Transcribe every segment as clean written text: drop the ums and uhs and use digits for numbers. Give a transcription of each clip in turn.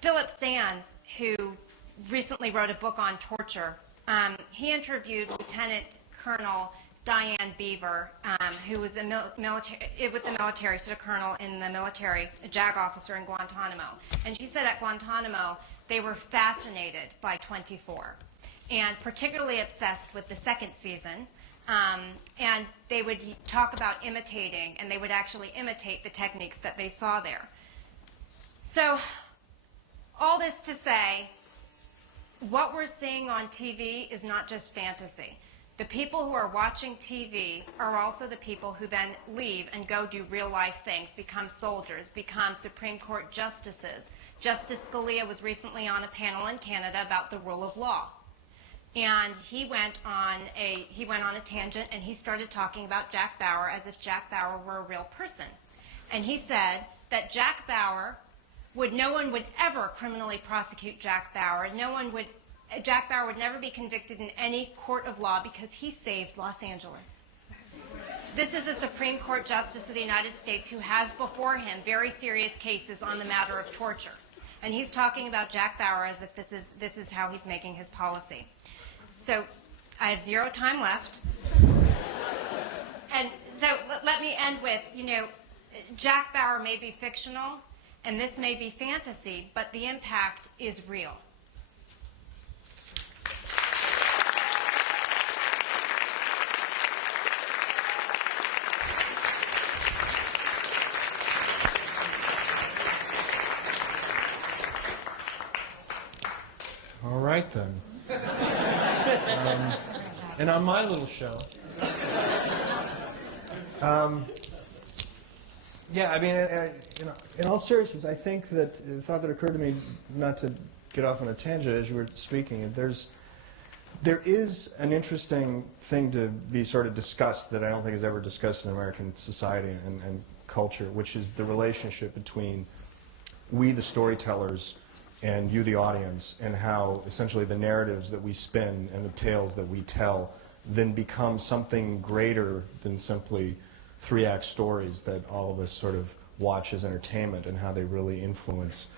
Philip Sands, who recently wrote a book on torture, he interviewed Lieutenant Colonel Diane Beaver, who was with the military, sort of colonel in the military, a JAG officer in Guantanamo. And she said at Guantanamo, they were fascinated by 24, and particularly obsessed with the second season. And they would talk about imitating, and they would actually imitate the techniques that they saw there. So, all this to say, what we're seeing on TV is not just fantasy. The people who are watching TV are also the people who then leave and go do real-life things, become soldiers, become Supreme Court justices. Justice Scalia was recently on a panel in Canada about the rule of law. And he went on a tangent, and he started talking about Jack Bauer as if Jack Bauer were a real person. And he said that Jack Bauer no one would ever criminally prosecute Jack Bauer. Jack Bauer would never be convicted in any court of law because he saved Los Angeles. This is a Supreme Court Justice of the United States who has before him very serious cases on the matter of torture. And he's talking about Jack Bauer as if this is how he's making his policy. So I have 0 time left. And so let me end with, Jack Bauer may be fictional, and this may be fantasy, but the impact is real. All right, then. And on my little show, yeah, I mean, in all seriousness, I think that the thought that occurred to me, not to get off on a tangent as you were speaking, there is an interesting thing to be sort of discussed that I don't think is ever discussed in American society and culture, which is the relationship between we, the storytellers, and you, the audience, and how essentially the narratives that we spin and the tales that we tell then become something greater than simply 3-act stories that all of us sort of watch as entertainment, and how they really influence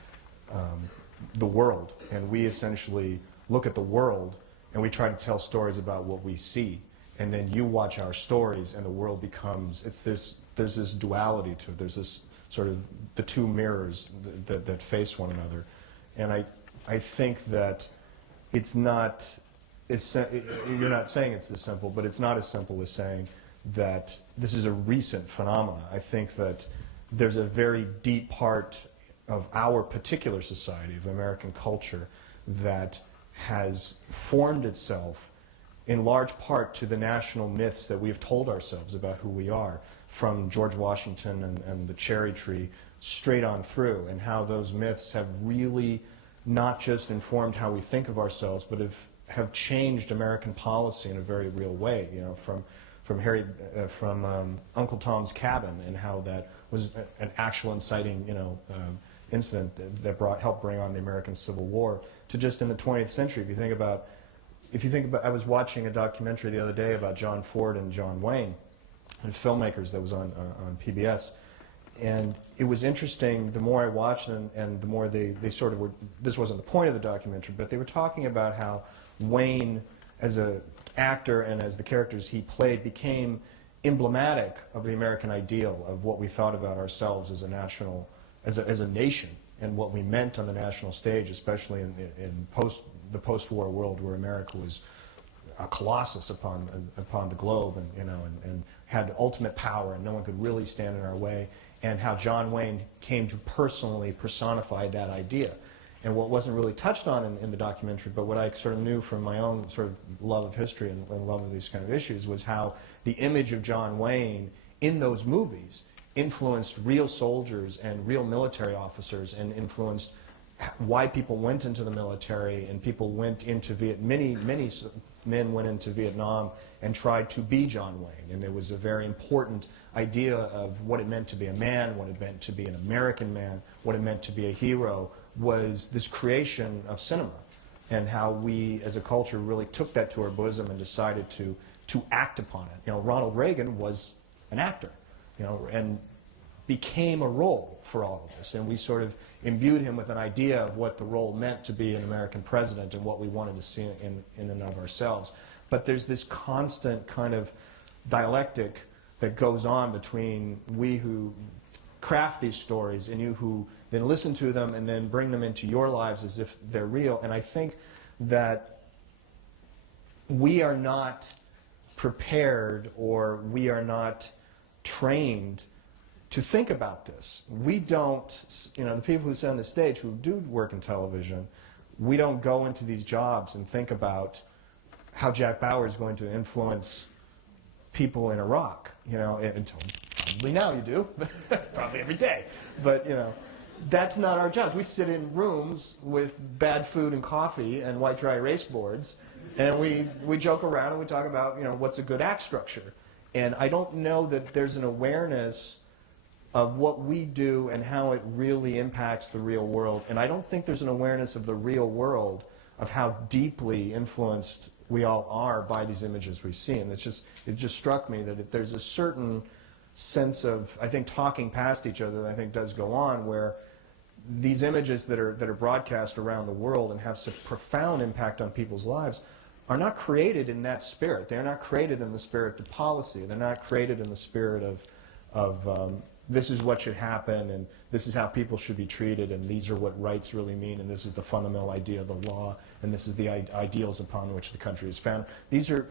the world. And we essentially look at the world and we try to tell stories about what we see, and then you watch our stories and the world becomes, there's this duality to it. There's this sort of the two mirrors that face one another. And I think that it's not, you're not saying it's this simple, but it's not as simple as saying that this is a recent phenomenon. I think that there's a very deep part of our particular society, of American culture, that has formed itself in large part to the national myths that we have told ourselves about who we are, from George Washington and the cherry tree straight on through, and how those myths have really not just informed how we think of ourselves, but have changed American policy in a very real way. From Uncle Tom's Cabin, and how that was an actual inciting, incident that helped bring on the American Civil War, to just in the 20th century. If you think about, I was watching a documentary the other day about John Ford and John Wayne, and filmmakers, that was on PBS. And it was interesting, the more I watched them and the more they sort of were, this wasn't the point of the documentary, but they were talking about how Wayne, as an actor and as the characters he played, became emblematic of the American ideal of what we thought about ourselves as a nation, and what we meant on the national stage, especially in the post-war world, where America was a colossus upon the globe, and had ultimate power, and no one could really stand in our way. And how John Wayne came to personally personify that idea. And what wasn't really touched on in the documentary, but what I sort of knew from my own sort of love of history and love of these kind of issues, was how the image of John Wayne in those movies influenced real soldiers and real military officers, and influenced why people went into the military, and people went into many men went into Vietnam and tried to be John Wayne. And it was a very important idea of what it meant to be a man, what it meant to be an American man, what it meant to be a hero, was this creation of cinema, and how we as a culture really took that to our bosom and decided to act upon it. Ronald Reagan was an actor, and became a role for all of this. And we sort of imbued him with an idea of what the role meant to be an American president and what we wanted to see in and of ourselves. But there's this constant kind of dialectic that goes on between we who craft these stories and you who then listen to them and then bring them into your lives as if they're real. And I think that we are not prepared, or we are not trained to think about this. We don't, you know, the people who sit on the stage who do work in television, we don't go into these jobs and think about how Jack Bauer is going to influence people in Iraq, you know, until probably now you do, probably every day. But, you know, that's not our jobs. We sit in rooms with bad food and coffee and white dry erase boards, and we joke around and we talk about, you know, what's a good act structure. And I don't know that there's an awareness of what we do and how it really impacts the real world. And I don't think there's an awareness of the real world, of how deeply influenced we all are by these images we see. And it just struck me that there's a certain sense of, I think, talking past each other that I think does go on, where these images that are broadcast around the world and have such profound impact on people's lives are not created in that spirit. They're not created in the spirit of policy. They're not created in the spirit of this is what should happen, and this is how people should be treated, and these are what rights really mean, and this is the fundamental idea of the law, and this is the ideals upon which the country is founded. These are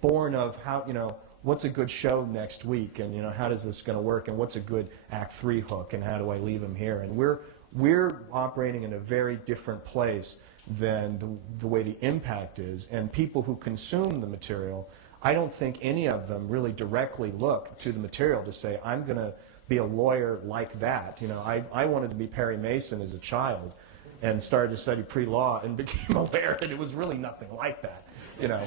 born of how, you know, what's a good show next week, and, you know, how does this going to work, and what's a good Act 3 hook, and how do I leave them here? And we're operating in a very different place than the way the impact is, and people who consume the material, I don't think any of them really directly look to the material to say, I'm going to be a lawyer like that. You know, I wanted to be Perry Mason as a child and started to study pre-law and became aware that it was really nothing like that, you know.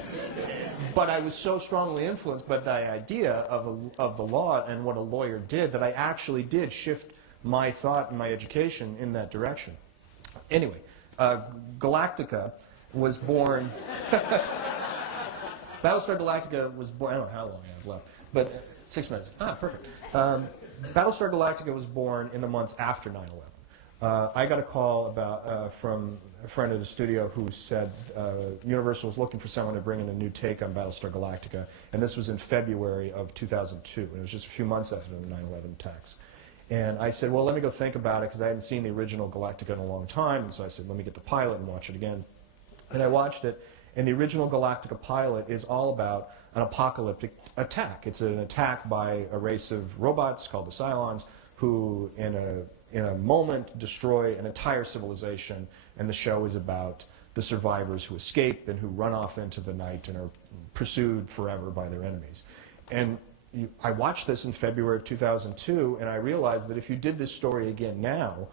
But I was so strongly influenced by the idea of the law and what a lawyer did that I actually did shift my thought and my education in that direction. Anyway, Galactica was born... Battlestar Galactica was born, I don't know how long I have left, but 6 minutes. Ah, perfect. Battlestar Galactica was born in the months after 9/11. I got a call from a friend at the studio who said Universal was looking for someone to bring in a new take on Battlestar Galactica, and this was in February of 2002, and it was just a few months after the 9/11 attacks. And I said, well, let me go think about it, because I hadn't seen the original Galactica in a long time, and so I said, let me get the pilot and watch it again. And I watched it. And the original Galactica pilot is all about an apocalyptic attack. It's an attack by a race of robots called the Cylons who, in a moment, destroy an entire civilization. And the show is about the survivors who escape and who run off into the night and are pursued forever by their enemies. And I watched this in February of 2002, and I realized that if you did this story again now,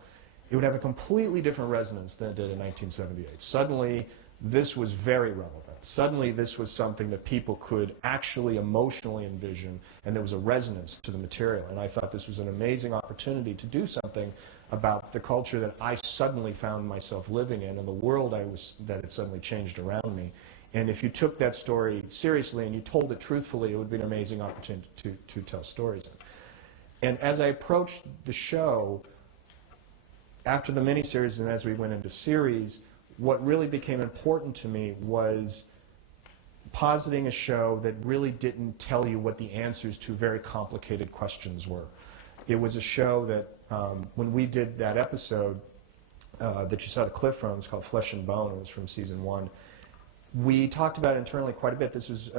it would have a completely different resonance than it did in 1978. Suddenly, this was very relevant. Suddenly, this was something that people could actually emotionally envision, and there was a resonance to the material. And I thought this was an amazing opportunity to do something about the culture that I suddenly found myself living in, and the world that had suddenly changed around me. And if you took that story seriously and you told it truthfully, it would be an amazing opportunity to tell stories. And as I approached the show, after the miniseries and as we went into series, what really became important to me was positing a show that really didn't tell you what the answers to very complicated questions were. It was a show that, when we did that episode that you saw the clip from, it's called Flesh and Bone, it was from season 1, we talked about it internally quite a bit. This was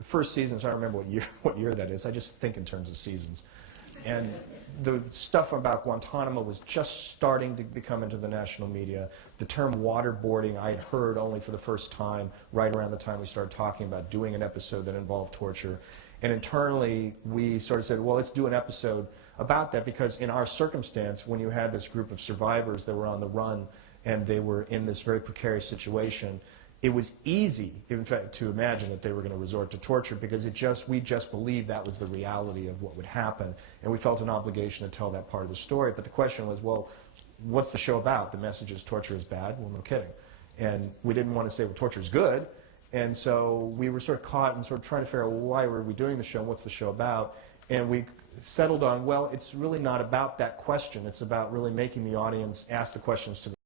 first season, so I don't remember what year that is. I just think in terms of seasons. And the stuff about Guantanamo was just starting to become into the national media. The term waterboarding I had heard only for the first time right around the time we started talking about doing an episode that involved torture. And internally, we sort of said, well, let's do an episode about that, because in our circumstance, when you had this group of survivors that were on the run and they were in this very precarious situation, it was easy, in fact, to imagine that they were going to resort to torture, because we just believed that was the reality of what would happen, and we felt an obligation to tell that part of the story. But the question was, well, what's the show about? The message is torture is bad? Well, no kidding. And we didn't want to say, well, torture is good, and so we were sort of caught and sort of trying to figure out, well, why were we doing the show, and what's the show about? And we settled on, well, it's really not about that question. It's about really making the audience ask the questions to